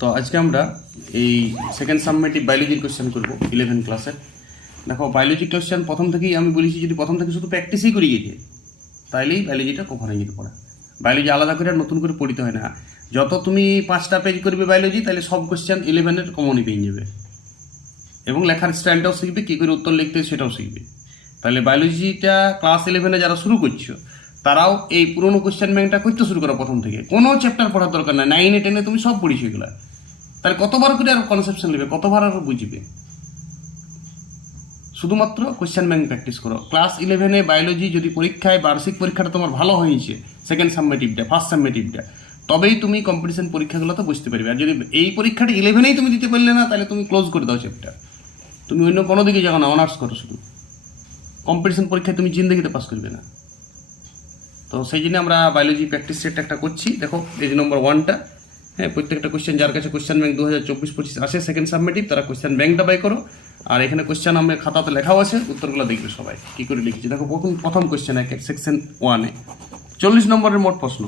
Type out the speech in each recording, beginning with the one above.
তো আজকে আমরা এই সেকেন্ড সাবমেটিভ বায়োলজির কোশ্চেন করব ইলেভেন ক্লাসের দেখো বায়োলজি কোয়েশ্চেন প্রথম থেকেই আমি বলেছি, যদি প্রথম থেকে শুধু প্র্যাকটিসই করে গিয়েছে তাইলেই বায়োলজিটা কভার হয়ে যেতে পারে। বায়োলজি আলাদা করে আর নতুন করে পড়িতে হয় না। যত তুমি পাঁচটা পেজ করবে বায়োলজি তাহলে সব কোয়েশ্চেন ইলেভেনের কমনই পেয়ে যাবে। এবং লেখার স্টাইলটাও শিখবে, কী করে উত্তর লিখতে সেটাও শিখবে। তাহলে বায়োলজিটা ক্লাস ইলেভেনে যারা শুরু করছ তারাও এই পুরনো কোশ্চেন ব্যাংকটা করতে শুরু করো প্রথম থেকে। কোনো চ্যাপ্টার পড়ার দরকার নাই নাইনে টেনে তুমি সব পড়িছো এগুলা। তাহলে কতবার করে আর কনসেপশন নেবে, কতবার আর বুঝবে? শুধুমাত্র কোশ্চেন ব্যাংক প্র্যাকটিস করো। ক্লাস ইলেভেনে বায়োলজি যদি পরীক্ষায় বার্ষিক পরীক্ষাটা তোমার ভালো হয়েছে সেকেন্ড সাবমেটিভটা ফার্স্ট সাবমেটিভটা তবেই তুমি কম্পিটিশন পরীক্ষাগুলোতে বুঝতে পারবে। আর যদি এই পরীক্ষাটা ইলেভেনেই তুমি দিতে পারলে না, তাহলে তুমি ক্লোজ করে দাও চ্যাপ্টার তুমি অন্য কোনো দিকে যাও না অনার্স করো শুধু। কম্পিটিশন পরীক্ষায় তুমি জিন্দগিতে পাস করবে না। তো সেই জন্য আমরা বায়োলজি প্র্যাকটিস সেট একটা করছি। দেখো পেজ নম্বর ওয়ানটা হ্যাঁ প্রত্যেকটা কোশ্চেন যার কাছে কোশ্চেন ব্যাংক দু হাজার চব্বিশ পঁচিশ আসে সেকেন্ড সাবমেটিভ তারা কোশ্চেন ব্যাংকটা বাই করো। আর এখানে কোশ্চেন আমার খাতাতে লেখাও আছে, উত্তরগুলো দেখবে সবাই, কী করে লিখেছি। দেখো, প্রথম প্রথম কোশ্চেন এক সেকশন ওয়ানে চল্লিশ নম্বরের মোট প্রশ্ন।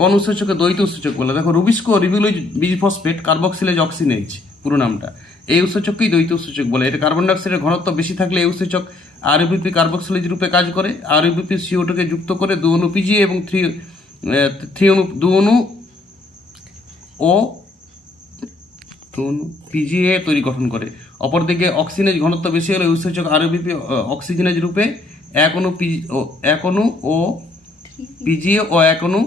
কোন উৎসেচকে দ্বৈত উৎসেচক বলে? দেখো, রুবিস্কো রিভিউলোজ বিফসফেট কার্বক্সিলেজ, অক্সিনেজ। পুরো নামটা। এই উৎসেচককেই দ্বৈত উৎসেচক বলে। এটা কার্বন ডাইঅক্সাইডের ঘনত্ব বেশি থাকলে এই উৎসেচক আরবিপি কার্বক্সিলেজ রূপে কাজ করে। আরবিপি সিওটোকে যুক্ত করে দু অনু পিজি এবং থ্রি থ্রি অনু দু অনু ও পিজিএ তৈরি গঠন করে। অপরদিকে অক্সিজেনের ঘনত্ব বেশি হলে উৎসেচক আরবিপি অক্সিজেনের রূপে এক অনু পিজি ও, এক অনু ও পিজিএ ও এক অনু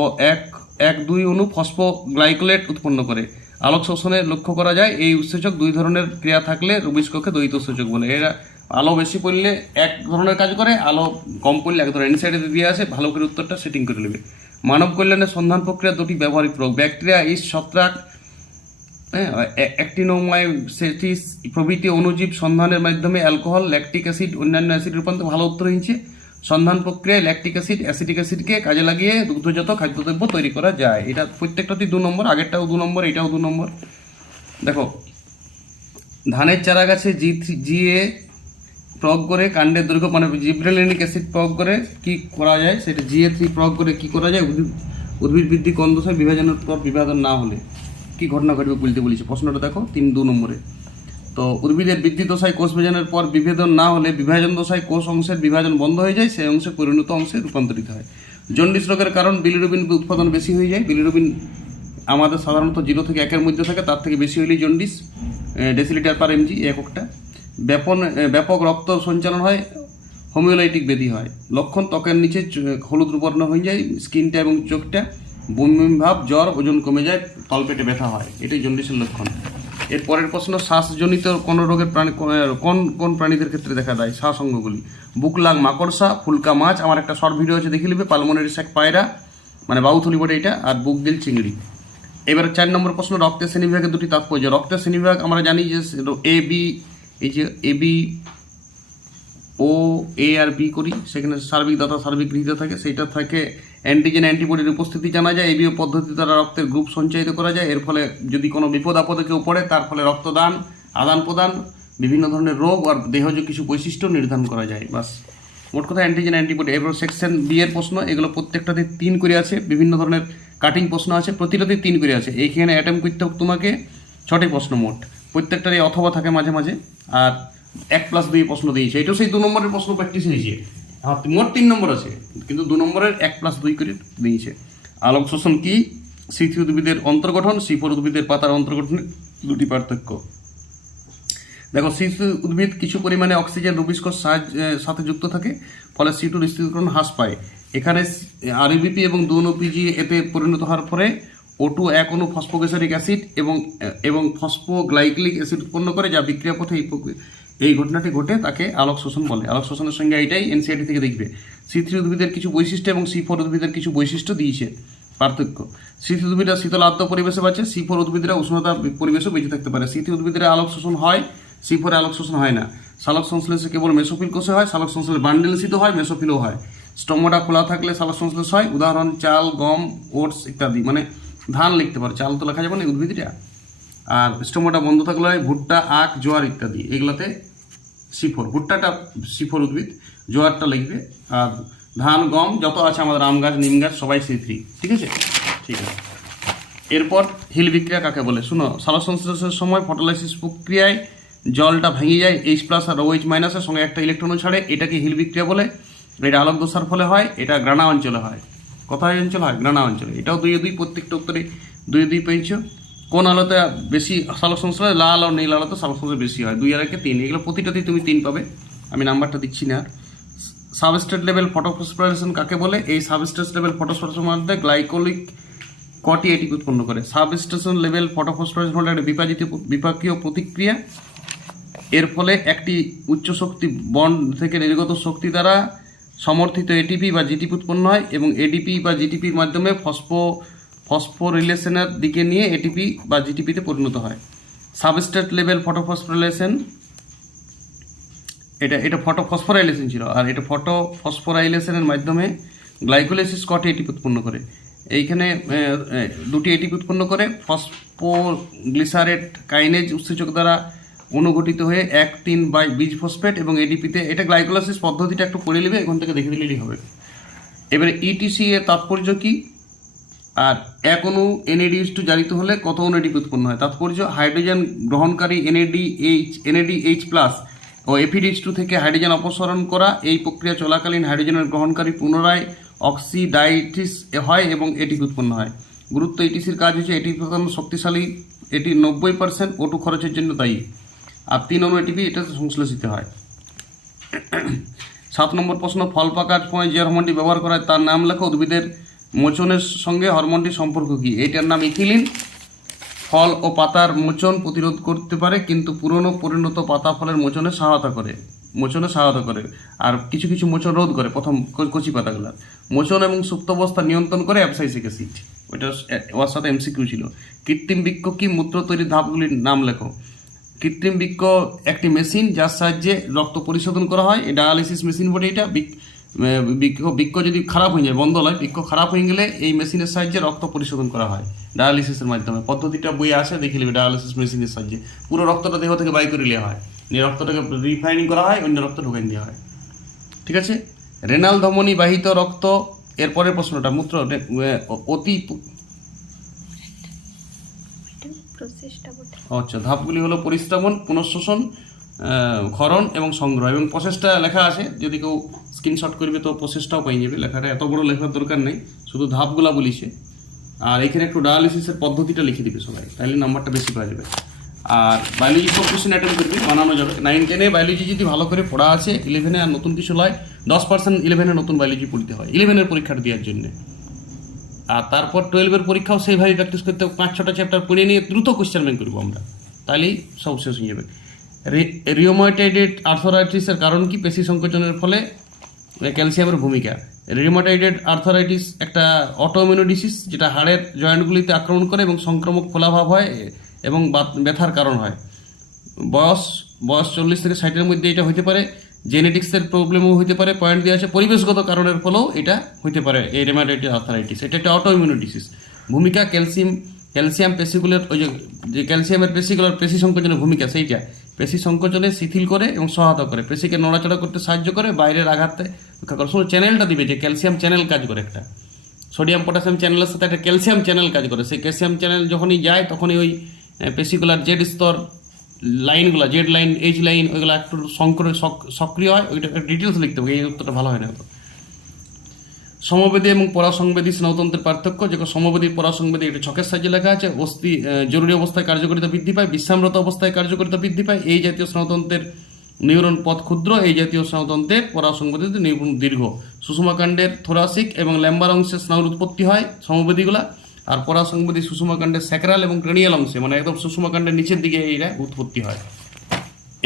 ও এক এক দুই অণু ফসফোগ্লাইকোলেট উৎপন্ন করে। আলোক শোষণে লক্ষ্য করা যায়, এই উৎসেচক দুই ধরনের ক্রিয়া থাকলে রুবিস্ককে দ্বৈত উৎসেচক বলে। এরা আলো বেশি পড়লে এক ধরনের কাজ করে, আলো কম পড়লে এক ধরনের ইনসাইডে দিয়ে আসে, ভালো করে উত্তরটা সেটিং করে নেবে। মানব কল্যাণের সন্ধান প্রক্রিয়া দুটি ব্যবহারিক প্রয়োগ ব্যাকটেরিয়া, ইস, ছত্রাক হ্যাঁ অ্যাক্টিনোমাইসেটিস প্রভৃতি অণুজীব সন্ধানের মাধ্যমে অ্যালকোহল ল্যাকটিক অ্যাসিড অন্যান্য অ্যাসিড রূপান্তর ভালো উত্তর হয়েছে সন্ধান প্রক্রিয়ায় ল্যাকটিক অ্যাসিড অ্যাসিটিক অ্যাসিডকে কাজে লাগিয়ে দুগ্ধজাত খাদ্যদ্রব্য তৈরি করা যায়। এটা প্রত্যেকটাতেই দু নম্বর, আগেরটাও দু নম্বর, এটাও দু নম্বর। দেখো, ধানের চারা গাছে জি থ্রি জিএ প্রয়োগ করে কাণ্ডের দৈর্ঘ্য মানে জিব্রেলিনিক অ্যাসিড প্রয়োগ করে কি করা যায়? সেটা জিএ থ্রি প্রয়োগ করে কি করা যায়? উদ্ভিদ উদ্ভিদ বৃদ্ধি, কোন দশায় বিভাজনের পর বিভাজন না হলে কি ঘটনা ঘটবে বলতে বলেছে? প্রশ্নটা দেখো, তিন দু নম্বরে। তো উদ্ভিদের বৃদ্ধি দশায় কোষ বিভাজনের পর বিভেদন না হলে বিভাজন দশায় কোষ অংশের বিভাজন বন্ধ হয়ে যায়, সেই অংশে পরিণত অংশে রূপান্তরিত হয়। জন্ডিস রোগের কারণ বিলিরুবিন উৎপাদন বেশি হয়ে যায়। বিলিরুবিন আমাদের সাধারণত জিরো থেকে একের মধ্যে থাকে, তার থেকে বেশি হলেই জন্ডিস ডেসিলিটার পার এমজি এককটা। ব্যাপন ব্যাপক রক্ত সঞ্চালন হয় হোমিওলাইটিক ব্যাধি হয়। লক্ষণ ত্বকের নিচে হলুদ বর্ণ হয়ে যায় স্কিনটা এবং চোখটা বমি ভাব, জ্বর, ওজন কমে যায়, তলপেটে ব্যথা হয়। এটাই জন্ডিসের লক্ষণ। এর পরের প্রশ্ন, শ্বাসজনিত কোন রোগের প্রাণী, কোন কোন প্রাণীদের ক্ষেত্রে দেখা দেয় শ্বাস অঙ্গগুলি বুকলাং মাকড়সা, ফুলকা মাছ, আমার একটা শর্ট ভিডিও আছে, দেখে নিবে, পালমোনারি শাক পায়রা মানে বাউথলি বটে এটা, আর বুক দিল চিংড়ি। এবার চার নম্বর প্রশ্ন, রক্তের শ্রেণীবিভাগের দুটি তাৎপর্য। রক্তের শ্রেণীবিভাগ আমরা জানি যে, এ, বি, এই যে, এ, বি ও এ আর বি করি, সেখানে সার্বিক দাতা সার্বিক গৃহীত থাকে, সেইটা থেকে অ্যান্টিজেন অ্যান্টিবডির উপস্থিতি জানা যায়, এবিও পদ্ধতি দ্বারা রক্তের গ্রুপ সঞ্চালিত করা যায়, এর ফলে যদি কোনো বিপদ আপদে কেউ পড়ে, তার ফলে রক্তদান, আদান প্রদান, বিভিন্ন ধরনের রোগ আর দেহজ কিছু বৈশিষ্ট্য নির্ধারণ করা যায়, বাস। মোট কথা অ্যান্টিজেন অ্যান্টিবডি এবার সেকশন বি এর প্রশ্ন, এগুলো প্রত্যেকটাতে তিন করে আছে, বিভিন্ন ধরনের কাটিং প্রশ্ন আছে, প্রতিটাতেই তিন করে আছে, এইখানে অ্যাটেম্প করতে হোক তোমাকে, ছটি প্রশ্ন মোট, প্রত্যেকটারই অথবা থাকে মাঝে মাঝে, আর এক প্লাস দুই প্রশ্ন দিয়েছে। এটাও সেই দু নম্বরের প্রশ্ন প্র্যাকটিস হয়েছে। হ্যাঁ মোট তিন নম্বর আছে, কিন্তু দু নম্বরের এক প্লাস দুই করে দিয়েছে। আলোক শোষণ কি? সিথি উদ্ভিদের অন্তর্গঠন সিফর উদ্ভিদের পাতার অন্তর্গঠনের দুটি পার্থক্য। দেখো শিশু উদ্ভিদ কিছু পরিমাণে অক্সিজেন রুবিস্কোর সাথে যুক্ত থাকে, ফলে সিটুর স্থিতিকরণ হ্রাস পায়। এখানে আরবিপি এবং দুনুপিজি এতে পরিণত হওয়ার পরে ওটু এক অণু ফসফোগ্যাসারিক অ্যাসিড এবং এবং ফসফোগ্লাইক্লিক অ্যাসিড উৎপন্ন করে, যা বিক্রিয়া পথে এই এই ঘটনাটি ঘটে তাকে আলোক শোষণ বলে। আলোক শোষণের সঙ্গে এটাই এনসিআরটি থেকে দেখবে। সি থ্রি উদ্ভিদের কিছু বৈশিষ্ট্য এবং সি ফোর উদ্ভিদের কিছু বৈশিষ্ট্য দিয়েছে পার্থক্য। শীত উদ্ভিদরা শীতল আর্দ্র পরিবেশে বাঁচে সি ফোর উদ্ভিদরা উষ্ণতা পরিবেশে বেঁচে থাকতে পারে। শীত উদ্ভিদের আলোক শোষণ হয় সি ফোরে আলোক শোষণ হয় না। সালোক সংশ্লেষে কেবল মেসোফিল কোষে হয়, সালোক সংশ্লেষ বান্ডেলসিত হয়, মেসোফিলও হয়। স্টোমোটা খোলা থাকলে সালোক সংশ্লেষ হয়। উদাহরণ, চাল, গম, ওটস ইত্যাদি। মানে ধান লিখতে পারে, চাল তো লেখা যাবে না উদ্ভিদটা। আর স্টোমোটা বন্ধ থাকলে হয় ভুট্টা, আখ, জোয়ার ইত্যাদি। এগুলোতে সিফোর ভুট্টাটা সিফোর উদ্ভিদ, জোয়ারটা লিখবে, আর ধান, গম, যত আছে আমাদের আম গাছ, নিম গাছ, সবাই সি থ্রি ঠিক আছে? ঠিক আছে। এরপর হিল বিক্রিয়া কাকে বলে? শুনো সালোক সংশ্লেষের সময় ফটোলাইসিস প্রক্রিয়ায় জলটা ভেঙে যায় এইচ প্লাস আর ওইচ মাইনাসের সঙ্গে একটা ইলেকট্রনও ছাড়ে, এটাকে হিল বিক্রিয়া বলে। এটা আলোক দোষার ফলে হয়, এটা গ্রানা অঞ্চলে হয়। কোথায় অঞ্চল হয়? গ্রানা অঞ্চলে। এটাও দুই দুই, প্রত্যেকটা উত্তরে দুই দুই পেয়েছ। কোন আলোতে বেশি সালোক সংশ্লেষ লাল আর নীল আলোতে সালোক সংশ্লেষ বেশি হয়। দুই আর একে তিন। এগুলো প্রতিটাতেই তুমি তিন পাবে। আমি নাম্বারটা দিচ্ছি না। সাবস্টেট লেভেল ফটোফসফোরাইলেশন কাকে বলে? এই সাবস্টেট লেভেল ফটোফসফোরাইলেশন মধ্যে গ্লাইকোলিক কটি এটি উৎপন্ন করে? সাবস্টেশন লেভেল ফটোফসফোরাইলেশন হলো একটা বিপাজিত, বিপাকীয় প্রতিক্রিয়া। এর ফলে একটি উচ্চ শক্তি বন্ড থেকে নির্গত শক্তি দ্বারা সমর্থিত এটিপি বা জিটিপি উৎপন্ন হয় এবং এডিপি বা জিটিপির মাধ্যমে ফসফো ফসফোরিলেশনের দিকে নিয়ে এটিপি বা জিটিপিতে পরিণত হয়। সাবস্টেট লেভেল ফটোফসফোরিলেশন এটা এটা ফটো ফসফোরাইলেশন ছিল, আর এটা ফটো ফসফোরাইলেশনের মাধ্যমে গ্লাইকোলাইসিস কটে এটিপি উৎপন্ন করে? এইখানে দুটি এটিপি উৎপন্ন করে ফসফোগ্লিসারেট কাইনেজ উৎসেচক দ্বারা অনুঘটিত হয়ে এক, তিন বাই বীজ ফসফেট এবং এডিপিতে এটা গ্লাইকোলাইসিস পদ্ধতিটা একটু করে নেবে, এখান থেকে দেখে দিলেই হবে। এবারে ইটিসি এর তাৎপর্য কি? আর এক অণু এনএডিএস টু জারিত হলে কত এটিপি উৎপন্ন হয়। তাৎপর্য হাইড্রোজেন গ্রহণকারী NAD H NAD H plus ও এফিডিএইচ টু থেকে হাইড্রোজেন অপসারণ করা এই প্রক্রিয়া চলাকালীন হাইড্রোজেনের গ্রহণকারী পুনরায় অক্সিডাইটিস হয় এবং এটিপি উৎপন্ন হয়। গুরুত্ব এটিসির কাজ হচ্ছে এটি প্রধান শক্তিশালী, এটি নব্বই পার্সেন্ট ওটু খরচের জন্য দায়ী। আর তিন অণু এটিপি এটাতে সংশ্লেষিত হয়। সাত নম্বর প্রশ্ন, ফল পাকার সময় যে হরমোনটি ব্যবহার করা হয় তার নাম লেখা, উদ্ভিদের মোচনের সঙ্গে হরমোনটির সম্পর্ক কী? এটার নাম ইথিলিন। ফল ও পাতার মোচন প্রতিরোধ করতে পারে, কিন্তু পুরনো পরিণত পাতা ফলের মোচনে সহায়তা করে, মোচনে সহায়তা করে, আর কিছু কিছু মোচন রোধ করে, প্রথম কচি পাতাগুলো। মোচন এবং সুপ্ত অবস্থা নিয়ন্ত্রণ করে অ্যাপসাইসিক অ্যাসিড। ওইটা ওর সাথে এমসিকিউ ছিল। কৃত্রিম বৃক্ষ কি মূত্র তৈরির ধাপগুলির নাম লেখো? কৃত্রিম বৃক্ষ একটি মেশিন, যার সাহায্যে রক্ত পরিশোধন করা হয়। ডায়ালিসিস মেশিন বলে এটা। বৃক্ষ বৃক্ষ যদি খারাপ হয়ে যায় বন্ধ হয় বৃক্ষ খারাপ হয়ে গেলে এই মেশিনের সাহায্যে রক্ত পরিশোধন করা হয় ডায়ালিসিসের মাধ্যমে। পদ্ধতিটা বই আসে দেখে নেবে ডায়ালিসিস মেশিনের সাহায্যে। পুরো রক্তটা দেহ থেকে বাই করে নেওয়া হয়। নিয়ে রক্তটাকে রিফাইনিং করা হয় অন্য রক্ত ঢুকাই দেওয়া হয়। ঠিক আছে? রেনাল ধমনী বাহিত রক্ত এরপরের প্রশ্নটা মূত্র অতি আচ্ছা ধাপগুলি হলো পরিস্রাবন পুনঃশোষণ ক্ষরণ এবং সংগ্রহ। এবং প্রসেসটা লেখা আছে। যদি কেউ স্ক্রিনশট করবে, তো প্রসেসটাও পেয়ে যাবে। লেখাটা এত বড় লেখার দরকার নেই। শুধু ধাপগুলা বলিছে। আর এখানে একটু ডায়ালিসিসের পদ্ধতিটা লিখে দিবে সবাই। তাহলে নাম্বারটা বেশি পাওয়া যাবে। আর বায়োলজি সব কোশ্চেন অ্যাটেন্ড করবে, বানানো যাবে। নাইন টেনে বায়োলজি যদি ভালো করে পড়া আছে ইলেভেনে আর নতুন কিছু লয়, দশ পার্সেন্ট ইলেভেনে নতুন বায়োলজি পড়তে হয় ইলেভেনের পরীক্ষাটা দেওয়ার জন্য। আর তারপর টুয়েলভের পরীক্ষাও সেইভাবে প্র্যাকটিস করতে পাঁচ ছটা চ্যাপ্টার পড়ে নিয়ে দ্রুত কোশ্চেন ব্যাংক করব আমরা। তাহলেই সব শেষ হয়ে যাবে। রিওমাটাইডেড আর্থরাইটিসের কারণ কি? পেশি সংকোচনের ফলে ক্যালসিয়ামের ভূমিকা। রিওমাটাইডেড আর্থরাইটিস একটা অটোইমিউনো ডিসিজ যেটা হাড়ের জয়েন্টগুলিতে আক্রমণ করে এবং সংক্রমক ফোলাভাব হয় এবং ব্যথার কারণ হয়। বয়স বয়স চল্লিশ থেকে ষাটের মধ্যে এটা হতে পারে। জেনেটিক্সের প্রবলেমও হতে পারে। পয়েন্ট দেওয়া আছে, পরিবেশগত কারণের ফলেও এটা হতে পারে এই রেমাটাইটিস আর্থারাইটিস এটা একটা অটোইমিউনো ডিসিজ ভূমিকা ক্যালসিয়াম ক্যালসিয়াম পেশিগুলোর ওই যে ক্যালসিয়ামের পেশিগুলোর পেশি সংকোচনের ভূমিকা সেইটা। পেশি সংকোচনে শিথিল করে এবং সহায়তা করে। পেশিকে নড়াচড়া করতে সাহায্য করে বাইরের আঘাতে রক্ষা করে। শুধু চ্যানেলটা দিবে যে ক্যালসিয়াম চ্যানেল কাজ করে একটা। সোডিয়াম পটাশিয়াম চ্যানেলের সাথে একটা ক্যালসিয়াম চ্যানেল কাজ করে। সেই ক্যালসিয়াম চ্যানেল যখনই যায় তখনই ওই আহ, পেশিগুলার জেড স্তর লাইনগুলো জেড লাইন এইচ লাইন ওইগুলো একটু সংক্র- সক্রিয় হয়। ওইটা ডিটেলস লিখতে হবে এই উত্তরটা ভালো হয় না সমবেদী এবং পরাসংবেদী স্নায়ুতন্ত্রের পার্থক্য, যে সমবেদী, পরাসংবেদী, এটা ছকের সাহায্যে লেখা আছে, অস্থি জরুরি অবস্থায় কার্যকারিতা বৃদ্ধি পায়, বিশ্রামরত অবস্থায় কার্যকারিতা বৃদ্ধি পায়, এই জাতীয় স্নায়ুতন্ত্রের নিউরন পথ ক্ষুদ্র, এই জাতীয় স্নায়ুতন্ত্রের পরাসংবেদিত নিউরন দীর্ঘ। সুষমাকাণ্ডের থোরাসিক এবং ল্যাম্বার অংশে স্নায়ুর উৎপত্তি হয় সমবেদীগুলা, আর পরাসংবেদী সুষমাকাণ্ডের স্যাকরাল এবং ক্রেনিয়াল অংশে মানে একদম সুষমাকাণ্ডের নিচের দিকে এইটা উৎপত্তি হয়।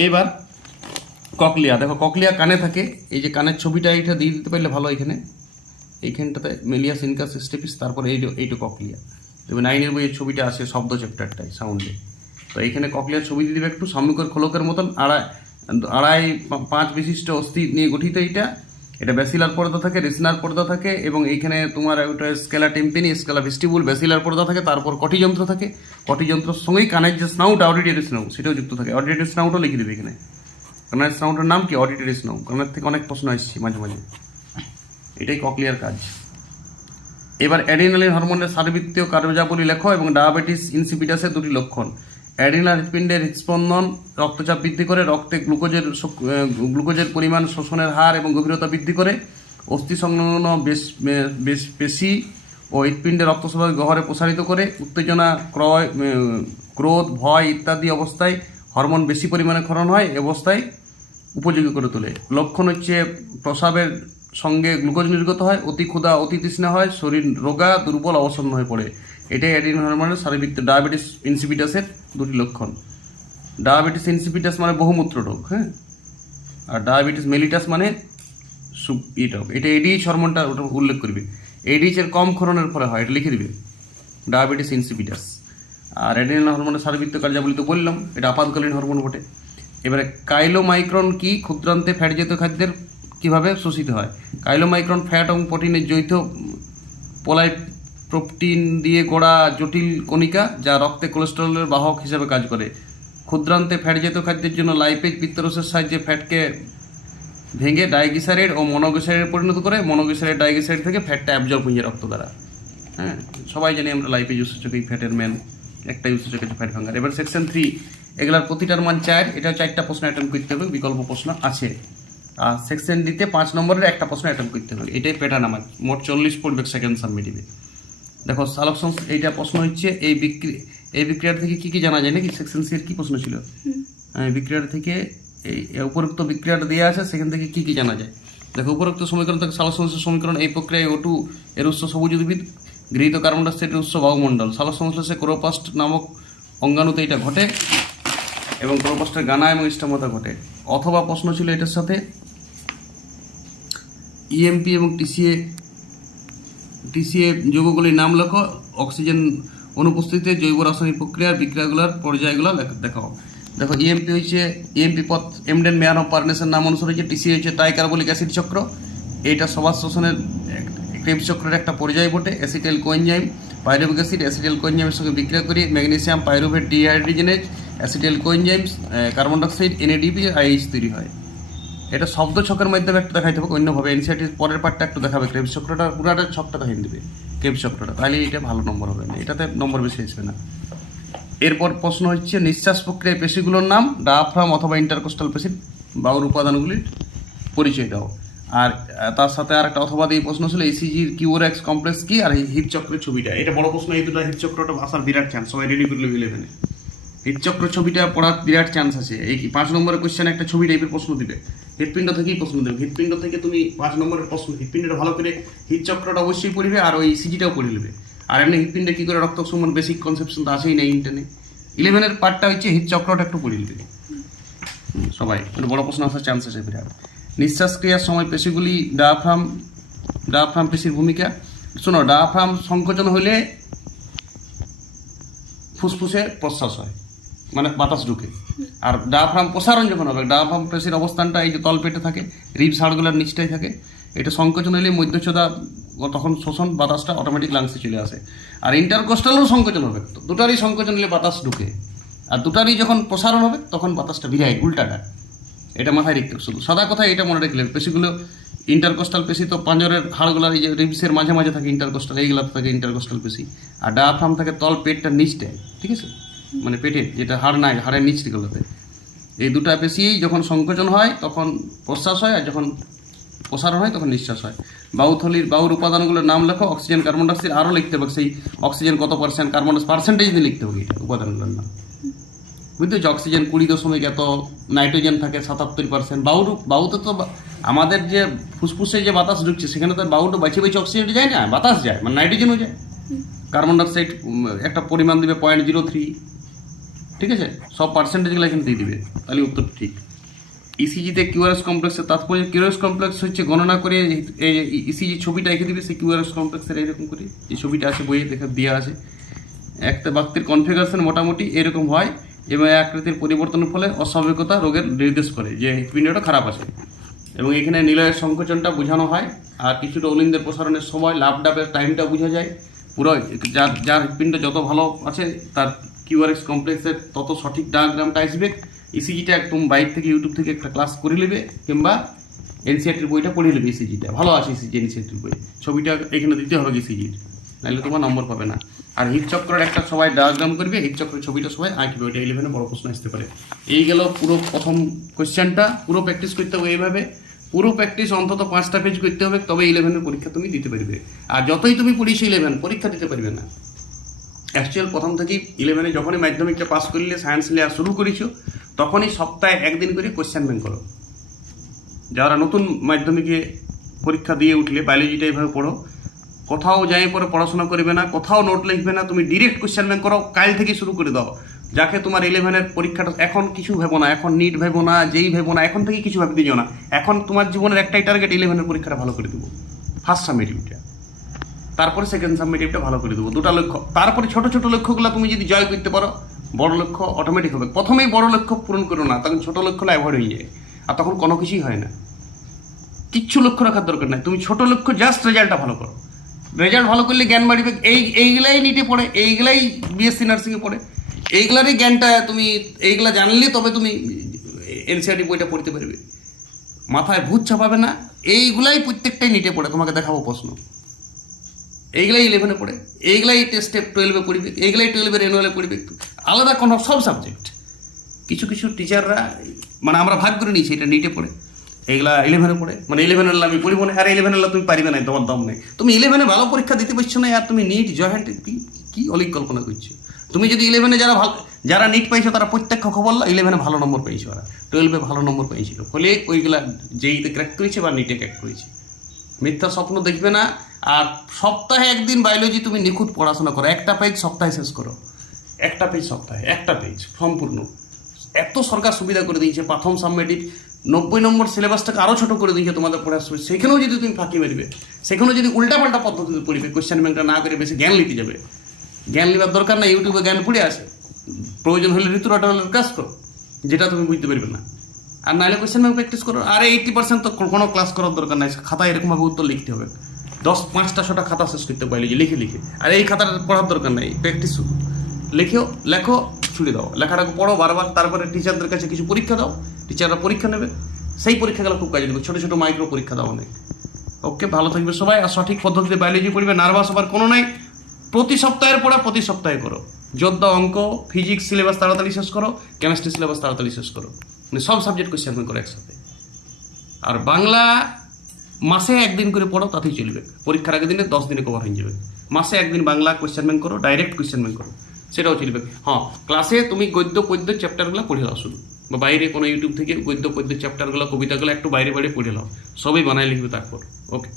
এবার ককলিয়া, দেখো ককলিয়া কানে থাকে, এই যে কানের ছবিটা এইটা দিয়ে দিতে পারলে ভালো এখানে। এইখানটাতে মেলিয়াস ইনকাস স্টেপিস, তারপরে এই এইটা ককলিয়া। তবে নাইনের বইয়ের ছবিটা আসে শব্দ চ্যাপ্টারটাই সাউন্ডে তো এইখানে ককলিয়ার ছবি দিয়ে দিবে একটু সামুকের খোলকের মতন, আড়াই আড়াই পাঁচ বিশিষ্ট অস্থি নিয়ে গঠিত এইটা। এটা ব্যাসিলার পর্দা থাকে, রেসিনার পর্দা থাকে, এবং এইখানে তোমার ওটা scala tympani, scala vestibule, basilar পর্দা থাকে, তারপর কটি যন্ত্র থাকে। কটি যন্ত্রের সঙ্গেই কানের যে স্নাউট অডিটারি স্নাউ সেটাও যুক্ত থাকে। অডিটারি স্নাউটও লিখে দেবে এখানে। কানের স্নাউটের নাম কি? অডিটারি স্নাউ কানের থেকে অনেক প্রশ্ন আসছে মাঝে মাঝে। এটাই ককলিয়ার কাজ। এবার অ্যাডিনালিন হরমোনের সার্ববৃত্তীয় কার্যজাবলী লেখো এবং ডায়াবেটিস ইনসিপিটাসের দুটি লক্ষণ। অ্যাডিনাল হৃৎপিণ্ডের হৃৎস্পন্দন, রক্তচাপ বৃদ্ধি করে, রক্তে গ্লুকোজের গ্লুকোজের পরিমাণ, শোষণের হার এবং গভীরতা বৃদ্ধি করে। অস্থি সংলগ্ন বেশ বেশ পেশি ও হৃৎপিণ্ডে রক্ত গহরে প্রসারিত করে, উত্তেজনা, ক্রয় ক্রোধ, ভয় ইত্যাদি অবস্থায় হরমোন বেশি পরিমাণে ক্ষরণ হয় অবস্থায় উপযোগী করে তোলে। লক্ষণ হচ্ছে প্রসাবের গ্লুকোজ নির্গত হয়, অতি ক্ষুধা, অতি তৃষ্ণা হয়, শরীর রোগা, দুর্বল, অবসন্ন হয়ে পড়ে। এটাই অ্যাডিন হরমোনের শারীরিক ডায়াবেটিস ইনসিপিটাসের দুটি লক্ষণ। ডায়াবেটিস ইনসিপিটাস মানে বহুমূত্র রোগ হ্যাঁ? আর ডায়াবেটিস মেলিটাস মানে সু- এটা এটা এডিএইচ হরমোনটা ওটা উল্লেখ করবে। এডিএইচ এর কম ক্ষরণের ফলে হয়, এটা লিখে দিবে। Diabetes insipidus. আর অ্যাড্রিনাল হরমোনের সার্ববৃত্ত কার্যাবলী তো বললাম, এটা আপাতকালীন হরমোন বটে। এবারে কাইলোমাইক্রন কি ক্ষুদ্রান্তে ফ্যাট জাতীয় খাদ্যের কীভাবে শোষিত হয়? কাইলোমাইক্রন ফ্যাট এবং প্রোটিনের যৌথ পোলাই প্রোটিন দিয়ে গড়া জটিল কণিকা যা রক্তে কোলেস্টেরলের বাহক হিসেবে কাজ করে। ক্ষুদ্রান্তে ফ্যাট জাতীয় খাদ্যের জন্য লাইপেজ পিত্তরসের সাহায্যে ফ্যাটকে ভেঙে ডাইগ্লিসারাইড ও মনোগ্লিসারাইডে পরিণত করে মনোগ্লিসারাইড ডাইগ্লিসারাইড থেকে ফ্যাটটা অ্যাবজর্ব হয়ে রক্ত দ্বারা। হ্যাঁ সবাই জানি আমরা লাইপেজ উৎসেচক এই ফ্যাটের ম্যান একটা উৎসেচক হচ্ছে ফ্যাট ভাঙ্গার। এবার সেকশন থ্রি, এগুলার প্রতিটার মান চার এটা চারটা প্রশ্ন অ্যাটেম্প করতে হবে, বিকল্প প্রশ্ন আছে। সেকশন ডিতে পাঁচ নম্বরের একটা প্রশ্ন অ্যাটেম্প করতে হবে। এটাই প্যাটার্ন আমার। মোট চল্লিশ পড়বে সেকেন্ড সাবমিটিভে দেখো সালক সংস এইটা প্রশ্ন হচ্ছে এই বিক্রি এই বিক্রিয়ার থেকে কি কি জানা যায় নাকি? সেকশন সি এর কি প্রশ্ন ছিল? বিক্রিয়ার থেকে এই উপরোক্ত বিক্রিয়াটা দেওয়া আছে সেখান থেকে কি কি জানা যায়? দেখো উপরোক্ত সমীকরণ থেকে সালক সংশ্লেষ সমীকরণ এই প্রক্রিয়ায় ওটু এর উৎস সবুজ উদ্ভিদ গৃহীত কার্বন ডাইঅক্সাইডের উৎস বায়ুমণ্ডল। সালক সংশ্লেষে ক্লোরোপাস্ট নামক অঙ্গাণুতে এটা ঘটে এবং ক্লোরোপাস্টের গানা এবং ইষ্টমতা ঘটে। অথবা প্রশ্ন ছিল এটার সাথে ইএমপি এবং টিসিএ টিসিএ যৌগগুলির নাম লেখো, অক্সিজেন অনুপস্থিতিতে জৈব রাসায়নিক প্রক্রিয়ার বিক্রিয়াগুলোর পর্যায়গুলো দেখাও। দেখো ইএমপি হচ্ছে ইএমপি পথ, এমডেন মেয়ার অফ পার্নেসের নাম অনুসারে হচ্ছে টিসি হচ্ছে টাইকার্বলিক অ্যাসিড চক্র। এইটা সবার শোষণের ক্রেবস চক্রের একটা পর্যায় বটে, acetyl coenzyme pyruvic acid, acetyl কোয়েনজাইমের সঙ্গে বিক্রিয়া করে, magnesium, pyruvate, dehydrogenase, acetyl coenzymes carbon dioxide NADP IH তৈরি হয়। এটা শব্দ ছকের মাধ্যমে একটু দেখাইতে হবে, অন্যভাবে এনসিআরটির পরের পার্টটা একটু দেখাবে। ক্রেব চক্রটা, পুরাটা ছকটা দেখাই দিবে ক্রেব চক্রটা তাহলে এটা ভালো নম্বর হবে না। এটাতে নম্বর বেশি আসবে না। এরপর প্রশ্ন হচ্ছে, নিঃশ্বাস প্রক্রিয়ায় পেশিগুলোর নাম ডায়াফ্রাম অথবা ইন্টারকোস্টাল পেশির বাউর উপাদানগুলির পরিচয় দাও। আর তার সাথে আর একটা অথবা দিয়ে প্রশ্ন ছিল এসিজির কিউরেক্স কমপ্লেক্স কি আর হিট চক্রের ছবিটা? এটা বড় প্রশ্ন, এই দুটো হিট চক্রটা আসার বিরাট চান্স সবাই রেডি করলে ইলেভেনে হৃদচক্র ছবিটা পড়ার বিরাট চান্স আছে। এই কি পাঁচ নম্বরের কোশ্চেন একটা ছবি টাইপের প্রশ্ন দিবে। হৃদপিণ্ড থেকেই প্রশ্ন দেবে। হৃদপিণ্ড থেকে তুমি পাঁচ নম্বরের প্রশ্ন হৃৎপিণ্ডটা ভালো করে হৃদচক্রটা অবশ্যই পড়বে আর ওই সিজিটাও পড়ে নেবে। আর এমনি হৃৎপিণ্ডে কী করে রক্ত সমান বেসিক কনসেপশন তো আছেই না ইন্টারনে ইলেভেনের পার্টটা হচ্ছে হৃদচক্রটা একটু পড়ে নেবে। সবাই, একটু বড় প্রশ্ন আসার চান্স আছে বিরাট। নিঃশ্বাস ক্রিয়ার সময় পেশিগুলি ডায়াফ্রাম ডায়াফ্রাম পেশির ভূমিকা। শোনো ডায়াফ্রাম সংকোচন হলে ফুসফুসে প্রশ্বাস হয়। মানে বাতাস ঢুকে। আর ডায়াফ্রাম প্রসারণ যখন হবে ডায়াফ্রাম পেশির অবস্থানটা এই যে তলপেটে থাকে রিব সাড়গুলোর নিচটাই থাকে, এটা সংকোচন হলে মধ্যচ্ছদা তখন শোষণ বাতাসটা অটোমেটিক লাংসে চলে আসে। আর ইন্টারকোস্টালও সংকোচন হবে দুটারই সংকোচন হলে বাতাস ঢুকে। আর দুটারই যখন প্রসারণ হবে, তখন বাতাসটা বিরায় উল্টাটা এটা মাথায় রাখতে শুধু সাদা কথা এটা মনে রাখলে, পেশিগুলো ইন্টারকোস্টাল পেশি তো পাঁজরের হাড়গুলার এই যে রিবসের মাঝে মাঝে থাকে ইন্টারকোস্টাল এইগুলাতে থাকে ইন্টারকোস্টাল পেশি। আর ডায়াফ্রাম থাকে তল পেটটা নিচটায়, ঠিক আছে? মানে পেটে, যেটা হাড় নাই, হাড়ের নিচ দিকগুলোতে এই দুটা পেশি যখন সংকোচন হয়, তখন প্রশ্বাস হয়, আর যখন প্রসারণ হয়, তখন নিঃশ্বাস হয়। বাউথলির বাউর উপাদানগুলোর নাম লেখো, অক্সিজেন কার্বন ডাইঅক্সাইড আরও লিখতে হবে। সেই অক্সিজেন কত পার্সেন্ট কার্বন পার্সেন্টেজ দিয়ে লিখতে হবে এটা, উপাদানগুলোর নাম। বুঝতে পারছ? অক্সিজেন কুড়ি দশমিক এত, নাইট্রোজেন থাকে সাতাত্তর পার্সেন্ট বায়ুর বাউতে তো আমাদের যে ফুসফুসে যে বাতাস ঢুকছে, সেখানে তো বায়ুটা বাঁচিয়ে বাঁচিয়ে অক্সিজেন যায় না, বাতাস যায় মানে নাইট্রোজেনও যায়। কার্বন ডাইঅক্সাইড একটা পরিমাণ দিবে পয়েন্ট জিরো থ্রি ঠিক আছে? সব পার্সেন্টেজগুলো এখানে দিয়ে দিবে। তাহলে উত্তর ঠিক। ইসিজিতে কিউআরএস কমপ্লেক্সের তাৎপর্য কিউআরএস কমপ্লেক্স হচ্ছে গণনা করে ইসিজি ছবিটা এঁকে দিবে, সেই কিউআরএস কমপ্লেক্সের এরকম করে। যে ছবিটা আছে, বইয়ে দেখে দেওয়া আছে। একটা ব্যক্তির কনফিগারেশন মোটামুটি এরকম হয় এবং আকৃতির পরিবর্তনের ফলে অস্বাভাবিকতা রোগের নির্দেশ করে, যে হৃৎপিণ্ডটা খারাপ আছে। এবং এখানে নিলয়ের সংকোচনটা বোঝানো হয় আর কিছুটা অলিন্দের প্রসারণের সময় লাভ ডাবের টাইমটা বোঝা যায়। পুরো যার যার হৃৎপিণ্ড যত ভালো আছে, তার কিউআরএক্স কমপ্লেক্সের তত সঠিক ডায়াগ্রামটা আসবে ইসিজিটা একদম বাইক থেকে ইউটিউব থেকে একটা ক্লাস করে নেবে, কিংবা এনসিআরটির বইটা পড়ে নেবে ইসিজিটা ভালো আছে ইসিজি এনসিআরটির বই। ছবিটা এখানে দিতে হবে ইসিজির নাহলে তোমার নম্বর পাবে না। আর হিট চক্রের একটা সবাই ডায়াগ্রাম করবে, হিট চক্রের ছবিটা সবাই আঁকবে, ওইটা ইলেভেনে বড় প্রশ্ন আসতে পারে। এই গেল পুরো প্রথম কোশ্চেনটা পুরো প্র্যাকটিস করতে হবে এইভাবে। পুরো প্র্যাকটিস অন্তত পাঁচটা পেজ করতে হবে, তবে ইলেভেনের পরীক্ষা তুমি দিতে পারবে। আর যতই তুমি পড়িস ইলেভেন পরীক্ষা দিতে পারবে না। অ্যাকচুয়াল প্রথম থেকেই ইলেভেনে যখনই মাধ্যমিকটা পাস করলে সায়েন্স নেওয়া শুরু করেছ, তখনই সপ্তাহে একদিন করে কোয়েশ্চেন ব্যাংক করো। যারা নতুন মাধ্যমিকে পরীক্ষা দিয়ে উঠলে বায়োলজিটা এইভাবে পড়ো, কোথাও যাই পরে পড়াশোনা করবে না, কোথাও নোট লিখবে না, তুমি ডিরেক্ট কোশ্চেন ব্যাংক করো, কাল থেকে শুরু করে দাও। যাকে তোমার ইলেভেনের পরীক্ষাটা, এখন কিছু ভেবো না, এখন নিট ভেবো না, যেই ভেবো না, এখন থেকে কিছু ভাবতে দিও না। এখন তোমার জীবনের একটাই টার্গেট ইলেভেনের পরীক্ষাটা ভালো করে দেবো। ফার্স্ট সামেটিভটা তারপরে সেকেন্ড সাবমিটিভটা ভালো করে দেবো। দুটো লক্ষ্য। তারপরে ছোট ছোট লক্ষ্যগুলো তুমি যদি জয় করতে পারো, বড় লক্ষ্য অটোমেটিক হবে। প্রথমেই বড় লক্ষ্য পূরণ করো না, তখন ছোট লক্ষ্যটা অ্যাভয়েড হয়ে যায়। আর তখন কোনো কিছুই হয় না। কিচ্ছু লক্ষ্য রাখার দরকার নাই। তুমি ছোট লক্ষ্য জাস্ট রেজাল্টটা ভালো করো। রেজাল্ট ভালো করলে জ্ঞান বাড়বে। এই, এইগুলাই নিটে পড়ে, এইগুলাই বিএসসি নার্সিংয়ে পড়ে। এইগুলারই জ্ঞানটা তুমি, এইগুলা জানলে তবে তুমি এনসিআরটি বইটা পড়তে পারবে। মাথায় ভূত ছাপাবে না। এইগুলাই প্রত্যেকটাই নিটে পড়ে। তোমাকে দেখাবো প্রশ্ন। এইগুলাই ইলেভেনে পড়ে এইগুলাই টেস্টে টুয়েলভে পড়বে এইগুলাই টুয়েলভের এনুয়ালে পড়বে আলাদা কোনো সব সাবজেক্ট কিছু কিছু টিচাররা মানে আমরা ভাগ করে নিয়েছি, এটা নিটে পড়ে। এইগুলা ইলেভেনে পড়ে মানে ইলেভেনের আমি পড়িব না, আর ইলেভেনের তুমি পারিবে না, তোমার দম নেই। তুমি ইলেভেনে ভালো পরীক্ষা দিতে পারছ না, আর তুমি নিট জয়েন্ট কি অলিক কল্পনা করছ? তুমি যদি ইলেভেনে যারা ভালো, যারা নিট পাইছো, তারা প্রত্যেক খবর ইলেভেনে ভালো নম্বর পেয়েছ ওরা। টুয়েলভে ভালো নম্বর পেয়েছিল। ফলে ওইগুলা যেইতে ক্র্যাক করেছে বা নিটে ক্র্যাক করেছে। মিথ্যা স্বপ্ন দেখবে না আর সপ্তাহে একদিন বায়োলজি তুমি নিখুঁত পড়াশোনা করো। একটা পেজ সপ্তাহে শেষ করো। একটা পেজ সপ্তাহে, একটা পেজ সম্পূর্ণ এত সরকার সুবিধা করে দিয়েছে, প্রথম সাবমেটিভ নব্বই নম্বর সিলেবাসটাকে আরও ছোটো করে দিয়েছে তোমাদের পড়ার সময়। সেখানেও যদি তুমি ফাঁকি মারবে, সেখানেও যদি উল্টাপাল্টা পদ্ধতিতে পড়বে কোয়েশ্চেন ব্যাংকটা না করে বেশি জ্ঞান নিতে যাবে। জ্ঞান নেবার দরকার না ইউটিউবে জ্ঞান পড়ে আসে। প্রয়োজন হলে ঋতুরাটা হলে কাজ করো, যেটা তুমি বুঝতে পারবে না। আর নাহলে কোয়েশ্চেন ব্যাংক প্র্যাকটিস করো। আর এইটি পার্সেন্ট তো কোনো ক্লাস করার দরকার নাই, খাতায় এরকমভাবে উত্তর লিখতে হবে। দশ, পাঁচটা, ছটা খাতা শেষ করতে যে লিখে লিখে। আর এই খাতাটা পড়ার দরকার নাই প্র্যাকটিস শুধু লেখেও লেখো ছুড়ে দাও। লেখাটাকে পড়ো বারবার, তারপরে টিচারদের কাছে কিছু পরীক্ষা দাও টিচাররা পরীক্ষা নেবে। সেই পরীক্ষাগুলো খুব কাজে দেবে। ছোটো ছোটো মাইক্রো পরীক্ষা দাও অনেক। ওকে ভালো থাকবে সবাই, আর সঠিক পদ্ধতিতে বায়োলজি পড়বে নার্ভাস হবার কোনো নাই। প্রতি সপ্তাহের পড়া প্রতি সপ্তাহে করো। যোদ্ধা, অঙ্ক ফিজিক্স সিলেবাস তাড়াতাড়ি শেষ করো কেমিস্ট্রি সিলেবাস তাড়াতাড়ি শেষ করো। মানে সব সাবজেক্ট কোয়েশ্চেন করো একসাথে। আর বাংলা মাসে একদিন করে পড়ো, তাতেই চলবে। পরীক্ষার আগের দিনে দশ দিনে কভার হয়ে যাবে। মাসে একদিন বাংলা কোয়েশ্চেন ব্যাংক করো ডাইরেক্ট কোয়েশ্চেন ব্যাংক করো, সেটাও চলবে। হ্যাঁ ক্লাসে তুমি গদ্য পদ্য চ্যাপ্টারগুলো পড়ে দাও শুধু। বা বাইরে কোনো ইউটিউব থেকে গদ্য পদ্য চ্যাপ্টারগুলো কবিতাগুলো একটু বাইরে বাইরে পড়ে নাও সবই বানায় লিখবে তারপর। ওকে